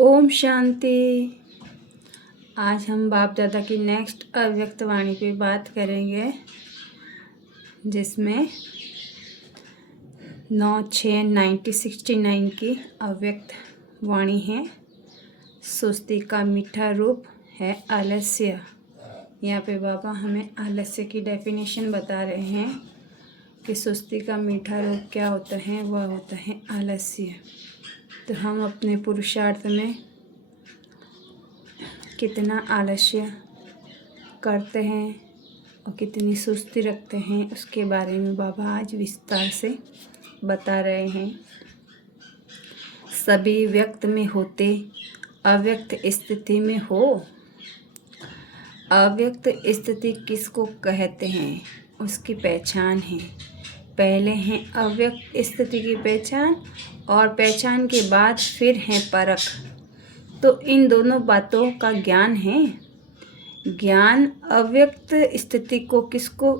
ओम शांति। आज हम बाप दादा की नेक्स्ट अव्यक्त वाणी पे बात करेंगे, जिसमें 9/6/1969 की अव्यक्त वाणी है। सुस्ती का मीठा रूप है आलस्य। यहाँ पे बाबा हमें आलस्य की डेफिनेशन बता रहे हैं कि सुस्ती का मीठा रूप क्या होता है। वह होता है आलस्य। तो हम अपने पुरुषार्थ में कितना आलस्य करते हैं और कितनी सुस्ती रखते हैं, उसके बारे में बाबा आज विस्तार से बता रहे हैं। सभी व्यक्त में होते अव्यक्त स्थिति में हो। अव्यक्त स्थिति किसको कहते हैं, उसकी पहचान है। पहले है अव्यक्त स्थिति की पहचान, और पहचान के बाद फिर है परख। तो इन दोनों बातों का ज्ञान है। ज्ञान अव्यक्त स्थिति को किसको,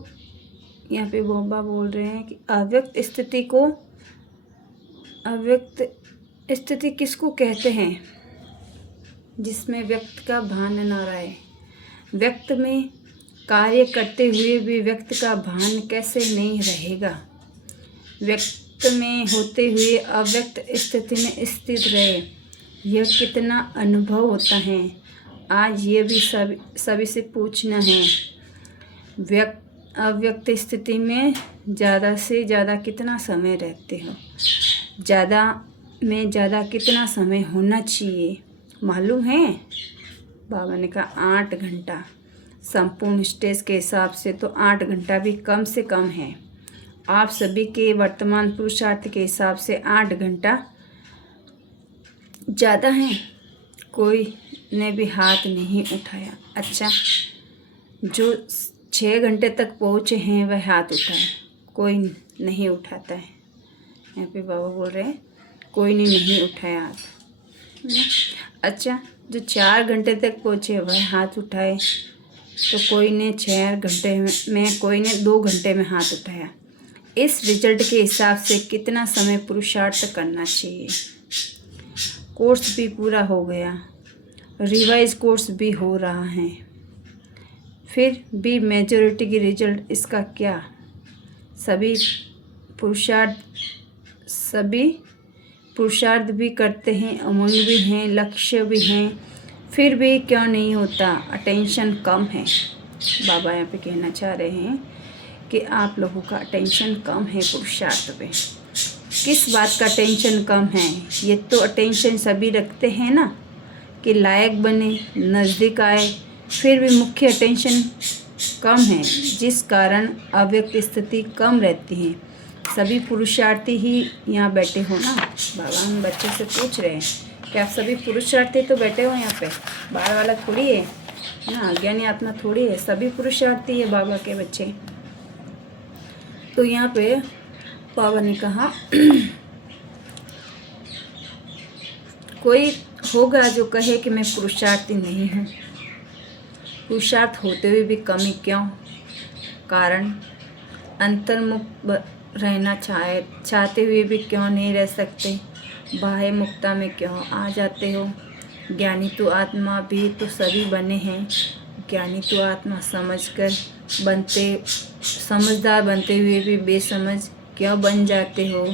यहाँ पे बाबा बोल रहे हैं कि अव्यक्त स्थिति किसको कहते हैं, जिसमें व्यक्त का भान न रहे। व्यक्त में कार्य करते हुए भी व्यक्त का भान कैसे नहीं रहेगा। व्यक्त में होते हुए अव्यक्त स्थिति में स्थित रहे, यह कितना अनुभव होता है। आज ये भी सभी से पूछना है। अव्यक्त स्थिति में ज़्यादा से ज़्यादा कितना समय रहते हो, ज़्यादा में ज़्यादा कितना समय होना चाहिए, मालूम है। बाबा ने कहा 8 घंटा। संपूर्ण स्टेज के हिसाब से तो 8 घंटा भी कम से कम है। आप सभी के वर्तमान पुरुषार्थ के हिसाब से 8 घंटा ज़्यादा है। कोई ने भी हाथ नहीं उठाया। अच्छा, जो 6 घंटे तक पहुँचे हैं वह हाथ उठाए, कोई नहीं उठाता है। यहाँ पे बाबा बोल रहे हैं कोई ने नहीं उठाया हाथ। अच्छा, जो 4 घंटे तक पहुँचे वह हाथ उठाए, तो कोई ने 6 घंटे में, कोई ने 2 घंटे में हाथ उठाया। इस रिजल्ट के हिसाब से कितना समय पुरुषार्थ करना चाहिए। कोर्स भी पूरा हो गया, रिवाइज कोर्स भी हो रहा है, फिर भी मेजॉरिटी की रिजल्ट इसका क्या। सभी पुरुषार्थ भी करते हैं, उमंग भी हैं, लक्ष्य भी हैं, फिर भी क्यों नहीं होता। अटेंशन कम है। बाबा यहाँ पे कहना चाह रहे हैं कि आप लोगों का अटेंशन कम है पुरुषार्थ पे। किस बात का टेंशन कम है। ये तो अटेंशन सभी रखते हैं ना, कि लायक बने, नज़दीक आए, फिर भी मुख्य अटेंशन कम है, जिस कारण अव्यक्त स्थिति कम रहती है। सभी पुरुषार्थी ही यहाँ बैठे हो ना। बाबा हम बच्चों से पूछ रहे हैं कि आप सभी पुरुषार्थी तो बैठे हो यहाँ पे, बाहर वाला थोड़ी है ना, अज्ञानी आत्मा थोड़ी है, सभी पुरुषार्थी है बाबा के बच्चे। तो यहाँ पे बाबा ने कहा कोई होगा जो कहे कि मैं पुरुषार्थी नहीं हूँ। पुरुषार्थ होते हुए भी कमी क्यों। कारण अंतर्मुख रहना चाहते हुए भी क्यों नहीं रह सकते। बाह्य मुक्ता में क्यों आ जाते हो। ज्ञानी तो आत्मा भी तो सभी बने हैं। ज्ञानी तो आत्मा समझदार बनते हुए भी बेसमझ क्यों बन जाते हो।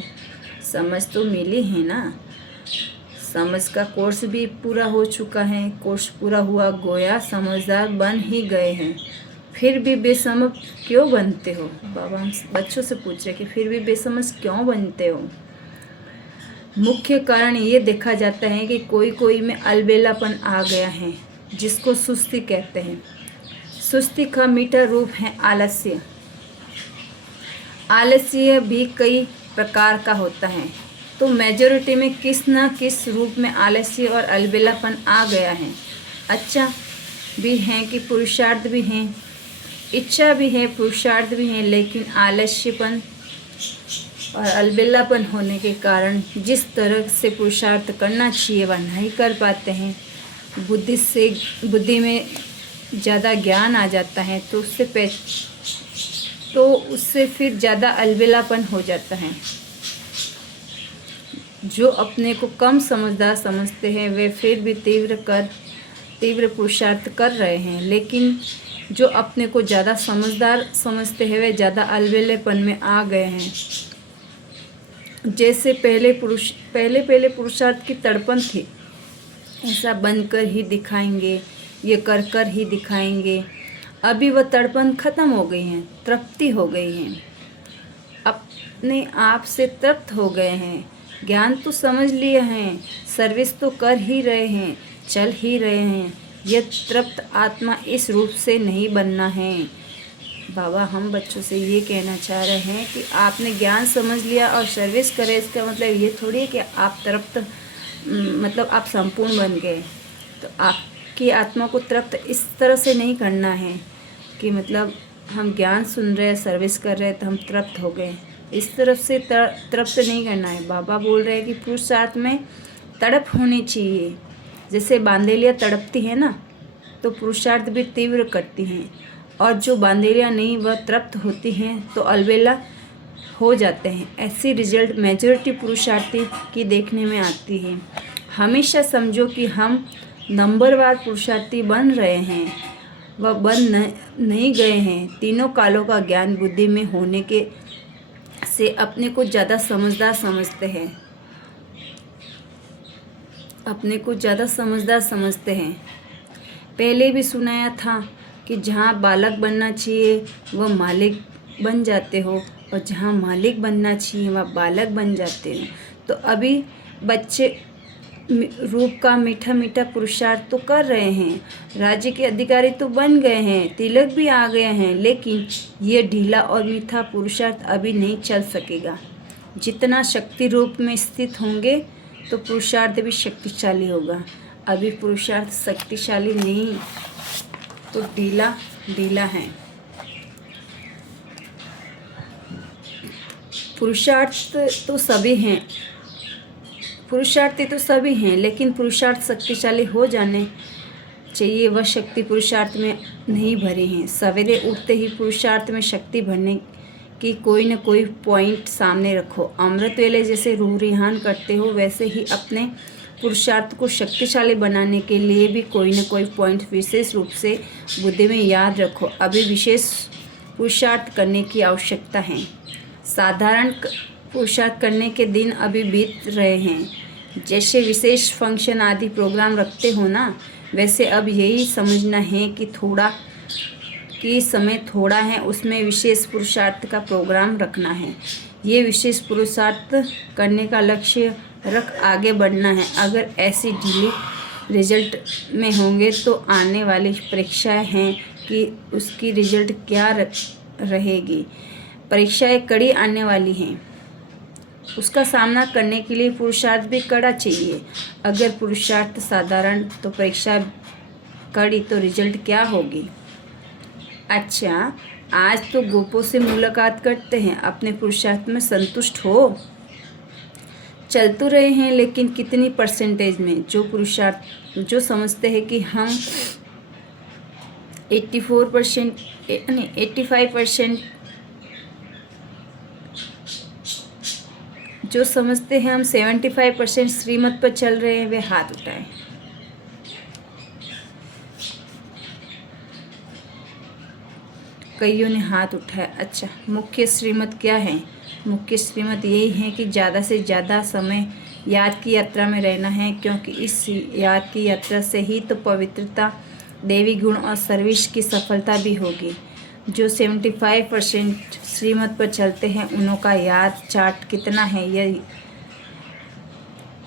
समझ तो मिली है ना। समझ का कोर्स भी पूरा हो चुका है। कोर्स पूरा हुआ, गोया समझदार बन ही गए हैं, फिर भी बेसमझ क्यों बनते हो। बाबा हम बच्चों से पूछ रहे कि फिर भी बेसमझ क्यों बनते हो। मुख्य कारण ये देखा जाता है कि कोई में अलबेलापन आ गया है, जिसको सुस्ती कहते हैं। सुस्ती का मीठा रूप है आलस्य। आलस्य भी कई प्रकार का होता है, तो मेजॉरिटी में किस न किस रूप में आलस्य और अलबेलापन आ गया है। अच्छा भी हैं कि पुरुषार्थ भी हैं, इच्छा भी है, पुरुषार्थ भी हैं, लेकिन आलस्यपन और अलबेलापन होने के कारण जिस तरह से पुरुषार्थ करना चाहिए वह नहीं कर पाते हैं। बुद्धि में ज़्यादा ज्ञान आ जाता है, तो उससे फिर ज़्यादा अलबेलापन हो जाता है। जो अपने को कम समझदार समझते हैं वे फिर भी तीव्र पुरुषार्थ कर रहे हैं, लेकिन जो अपने को ज़्यादा समझदार समझते हैं वे ज़्यादा अलबेलेपन में आ गए हैं। जैसे पहले पुरुषार्थ की तड़पन थी, ऐसा बनकर ही दिखाएंगे, ये कर ही दिखाएंगे। अभी वह तड़पन खत्म हो गई है, तृप्ति हो गई है, अपने आप से तृप्त हो गए हैं। ज्ञान तो समझ लिए हैं, सर्विस तो कर ही रहे हैं, चल ही रहे हैं। यह तृप्त आत्मा इस रूप से नहीं बनना है। बाबा हम बच्चों से ये कहना चाह रहे हैं कि आपने ज्ञान समझ लिया और सर्विस करे, इसका मतलब ये थोड़ी है कि आप तृप्त मतलब आप संपूर्ण बन गए। तो आपकी आत्मा को तृप्त इस तरह से नहीं करना है कि मतलब हम ज्ञान सुन रहे हैं, सर्विस कर रहे हैं तो हम तृप्त हो गए, इस तरफ से तृप्त नहीं करना है। बाबा बोल रहे हैं कि पुरुषार्थ में तड़प होनी चाहिए। जैसे बांदेलियाँ तड़पती है ना, तो पुरुषार्थ भी तीव्र करती हैं, और जो बांदेलियाँ नहीं वह तृप्त होती हैं तो अलबेला हो जाते हैं। ऐसी रिजल्ट मेजॉरिटी पुरुषार्थी की देखने में आती है। हमेशा समझो कि हम नंबरवार पुरुषार्थी बन रहे हैं, वह बन नहीं गए हैं। तीनों कालों का ज्ञान बुद्धि में होने के से अपने को ज़्यादा समझदार समझते हैं, पहले भी सुनाया था कि जहाँ बालक बनना चाहिए वह मालिक बन जाते हो, और जहाँ मालिक बनना चाहिए वह बालक बन जाते हो। तो अभी बच्चे रूप का मीठा मीठा पुरुषार्थ तो कर रहे हैं, राज्य के अधिकारी तो बन गए हैं, तिलक भी आ गए हैं, लेकिन ये ढीला और मीठा पुरुषार्थ अभी नहीं चल सकेगा। जितना शक्ति रूप में स्थित होंगे तो पुरुषार्थ भी शक्तिशाली होगा। अभी पुरुषार्थ शक्तिशाली नहीं तो ढीला है। पुरुषार्थी तो सभी हैं, लेकिन पुरुषार्थ शक्तिशाली हो जाने चाहिए, वह शक्ति पुरुषार्थ में नहीं भरी है। सवेरे उठते ही पुरुषार्थ में शक्ति भरने की कोई न कोई पॉइंट सामने रखो। अमृत वेले जैसे रूह रिहान करते हो, वैसे ही अपने पुरुषार्थ को शक्तिशाली बनाने के लिए भी कोई न कोई पॉइंट विशेष रूप से बुद्धि में याद रखो। अभी विशेष पुरुषार्थ करने की आवश्यकता है। साधारण पुरुषार्थ करने के दिन अभी बीत रहे हैं। जैसे विशेष फंक्शन आदि प्रोग्राम रखते हो ना, वैसे अब यही समझना है कि समय थोड़ा है, उसमें विशेष पुरुषार्थ का प्रोग्राम रखना है। ये विशेष पुरुषार्थ करने का लक्ष्य रख आगे बढ़ना है। अगर ऐसी ढीली रिजल्ट में होंगे तो आने वाली परीक्षाएं हैं कि उसकी रिजल्ट क्या रहेगी। परीक्षाएं कड़ी आने वाली हैं, उसका सामना करने के लिए पुरुषार्थ भी कड़ा चाहिए। अगर पुरुषार्थ साधारण तो परीक्षा कड़ी, तो रिजल्ट क्या होगी। अच्छा, आज तो गोपों से मुलाकात करते हैं, अपने पुरुषार्थ में संतुष्ट हो। चल तो रहे हैं, लेकिन कितनी परसेंटेज में। जो समझते हैं कि हम 84% यानी 85%, जो समझते हैं हम 75% श्रीमत पर चल रहे हैं, वे हाथ उठाएं। कईयों ने हाथ उठाया। अच्छा, मुख्य श्रीमत क्या है। मुख्य श्रीमत यही है कि ज़्यादा से ज़्यादा समय याद की यात्रा में रहना है, क्योंकि इस याद की यात्रा से ही तो पवित्रता, देवी गुण और सर्विस की सफलता भी होगी। जो 75% श्रीमत पर चलते हैं उनों का याद चार्ट कितना है, यह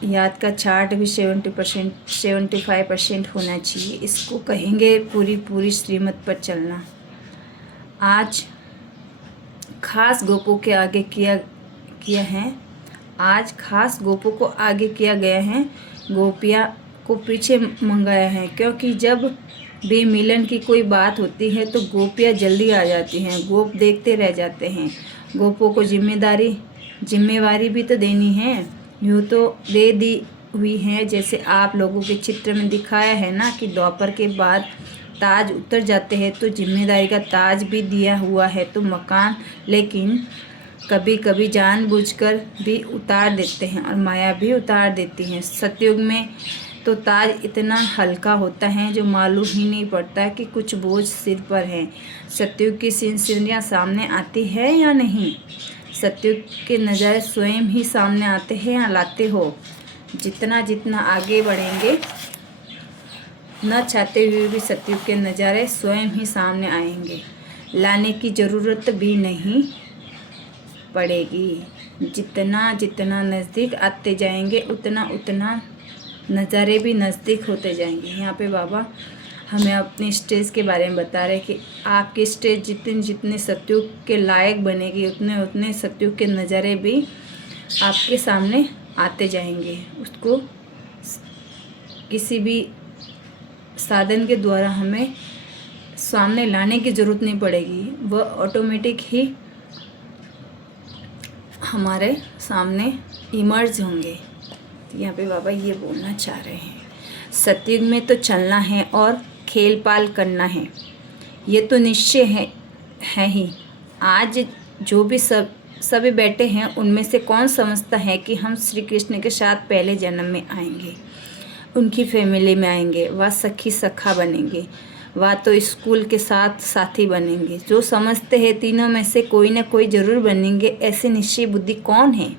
याद का चार्ट भी 75% होना चाहिए। इसको कहेंगे पूरी श्रीमत पर चलना। आज खास गोपों के आगे किया है। आज खास गोपों को आगे किया गया है, गोपियाँ को पीछे मंगाया है, क्योंकि जब भी मिलन की कोई बात होती है तो गोपियाँ जल्दी आ जाती हैं, गोप देखते रह जाते हैं। गोपों को जिम्मेवारी भी तो देनी है, यूँ तो दे दी हुई है। जैसे आप लोगों के चित्र में दिखाया है ना कि द्वापर के बाद ताज उतर जाते हैं, तो जिम्मेदारी का ताज भी दिया हुआ है तो मकान, लेकिन कभी कभी जानबूझकर भी उतार देते हैं और माया भी उतार देती हैं। सतयुग में तो ताज इतना हल्का होता है जो मालूम ही नहीं पड़ता कि कुछ बोझ सिर पर है। सतयुग की सीढ़ियाँ सामने आती है या नहीं? सतयुग के नज़ारे स्वयं ही सामने आते हैं या लाते हो? जितना जितना आगे बढ़ेंगे, न चाहते हुए भी सतयुग के नज़ारे स्वयं ही सामने आएंगे। लाने की ज़रूरत भी नहीं पड़ेगी। जितना जितना नज़दीक आते जाएंगे उतना उतना नज़ारे भी नज़दीक होते जाएंगे। यहाँ पे बाबा हमें अपनी स्टेज के बारे में बता रहे हैं कि आपकी स्टेज जितनी जितनी सतयुग के लायक बनेगी उतने उतने सतयुग के नज़ारे भी आपके सामने आते जाएंगे। उसको किसी भी साधन के द्वारा हमें सामने लाने की ज़रूरत नहीं पड़ेगी, वह ऑटोमेटिक ही हमारे सामने इमर्ज होंगे। यहाँ पे बाबा ये बोलना चाह रहे हैं, सतयुग में तो चलना है और खेल पाल करना है, ये तो निश्चय है ही। आज जो भी सभी बैठे हैं उनमें से कौन समझता है कि हम श्री कृष्ण के साथ पहले जन्म में आएंगे, उनकी फैमिली में आएंगे, वह सखी सखा बनेंगे, वह तो स्कूल के साथ साथी बनेंगे। जो समझते हैं तीनों में से कोई ना कोई ज़रूर बनेंगे, ऐसे निश्चय बुद्धि कौन है?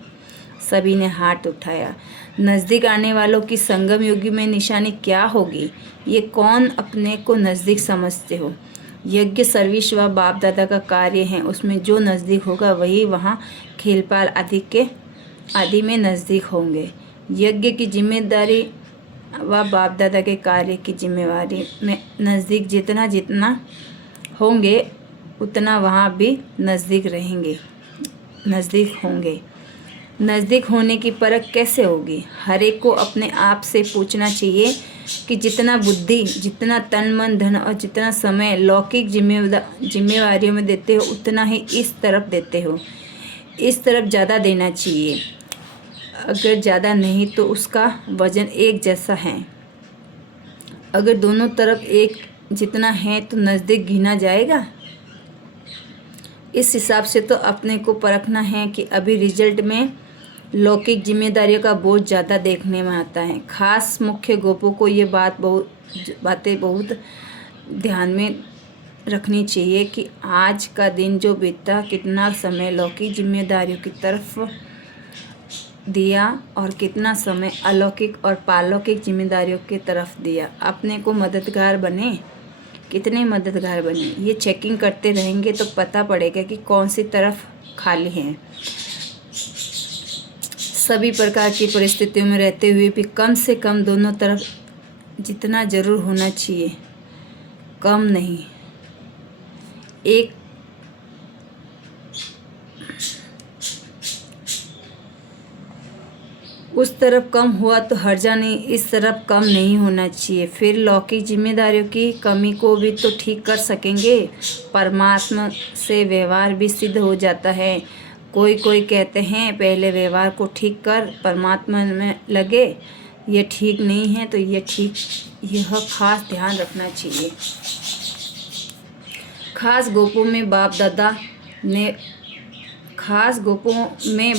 सभी ने हाथ उठाया। नज़दीक आने वालों की संगम युगी में निशानी क्या होगी? ये कौन अपने को नज़दीक समझते हो? यज्ञ सर्विस व बाप दादा का कार्य है, उसमें जो नज़दीक होगा वही वहाँ खेलपाल आदि में नज़दीक होंगे। यज्ञ की जिम्मेदारी व बाप दादा के कार्य की जिम्मेवारी में नज़दीक जितना जितना होंगे उतना वहाँ भी नज़दीक रहेंगे, नज़दीक होंगे। नज़दीक होने की परख कैसे होगी? हर एक को अपने आप से पूछना चाहिए कि जितना बुद्धि, जितना तन मन धन और जितना समय लौकिक जिम्मेवारियों में देते हो उतना ही इस तरफ देते हो। इस तरफ ज़्यादा देना चाहिए। अगर ज़्यादा नहीं तो उसका वजन एक जैसा है। अगर दोनों तरफ एक जितना है तो नज़दीक गिना जाएगा। इस हिसाब से तो अपने को परखना है कि अभी रिजल्ट में लौकिक जिम्मेदारियों का बोझ ज़्यादा देखने में आता है। खास मुख्य गोपों को ये बातें बहुत ध्यान में रखनी चाहिए कि आज का दिन जो बीता कितना समय लौकिक जिम्मेदारियों की तरफ दिया और कितना समय अलौकिक और पालौकिक जिम्मेदारियों की तरफ दिया। अपने को मददगार बने, कितने मददगार बने, ये चेकिंग करते रहेंगे तो पता पड़ेगा कि कौन सी तरफ खाली है। सभी प्रकार की परिस्थितियों में रहते हुए भी कम से कम दोनों तरफ जितना ज़रूर होना चाहिए, कम नहीं। एक उस तरफ कम हुआ तो हर्जा नहीं, इस तरफ कम नहीं होना चाहिए। फिर लौकिक जिम्मेदारियों की कमी को भी तो ठीक कर सकेंगे। परमात्मा से व्यवहार भी सिद्ध हो जाता है। कोई कहते हैं पहले व्यवहार को ठीक कर परमात्मा में लगे, ये ठीक नहीं है तो यह खास ध्यान रखना चाहिए। खास गोपों में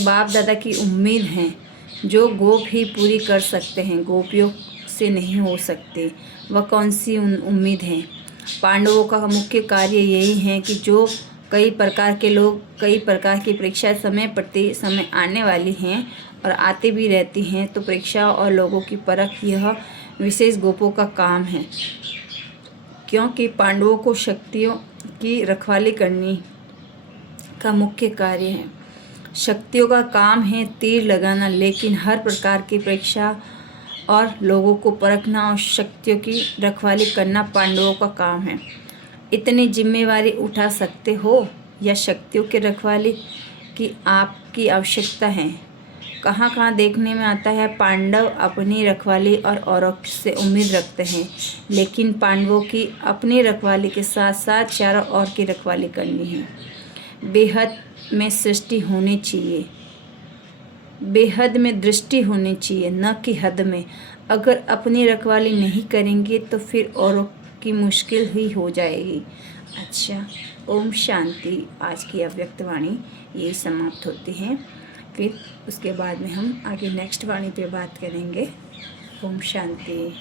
बाप दादा की उम्मीद है जो गोप ही पूरी कर सकते हैं, गोपियों से नहीं हो सकते। वह कौन सी उम्मीद है? पांडवों का मुख्य कार्य यही है कि जो कई प्रकार के लोग, कई प्रकार की परीक्षा समय प्रति समय आने वाली हैं और आती भी रहती हैं, तो परीक्षा और लोगों की परख यह विशेष गोपों का काम है। क्योंकि पांडवों को शक्तियों की रखवाली करनी का मुख्य कार्य है। शक्तियों का काम है तीर लगाना, लेकिन हर प्रकार की परीक्षा और लोगों को परखना और शक्तियों की रखवाली करना पांडवों का काम है। इतनी जिम्मेवारी उठा सकते हो या शक्तियों की रखवाली की आपकी आवश्यकता है? कहाँ कहाँ देखने में आता है पांडव अपनी रखवाली और औरों से उम्मीद रखते हैं, लेकिन पांडवों की अपनी रखवाली के साथ साथ चारों ओर की रखवाली करनी है। बेहद में सृष्टि होनी चाहिए, बेहद में दृष्टि होनी चाहिए, न कि हद में। अगर अपनी रखवाली नहीं करेंगे तो फिर औरों की मुश्किल ही हो जाएगी। अच्छा। ओम शांति। आज की अव्यक्त वाणी ये समाप्त होती है। फिर उसके बाद में हम आगे नेक्स्ट वाणी पे बात करेंगे। ओम शांति।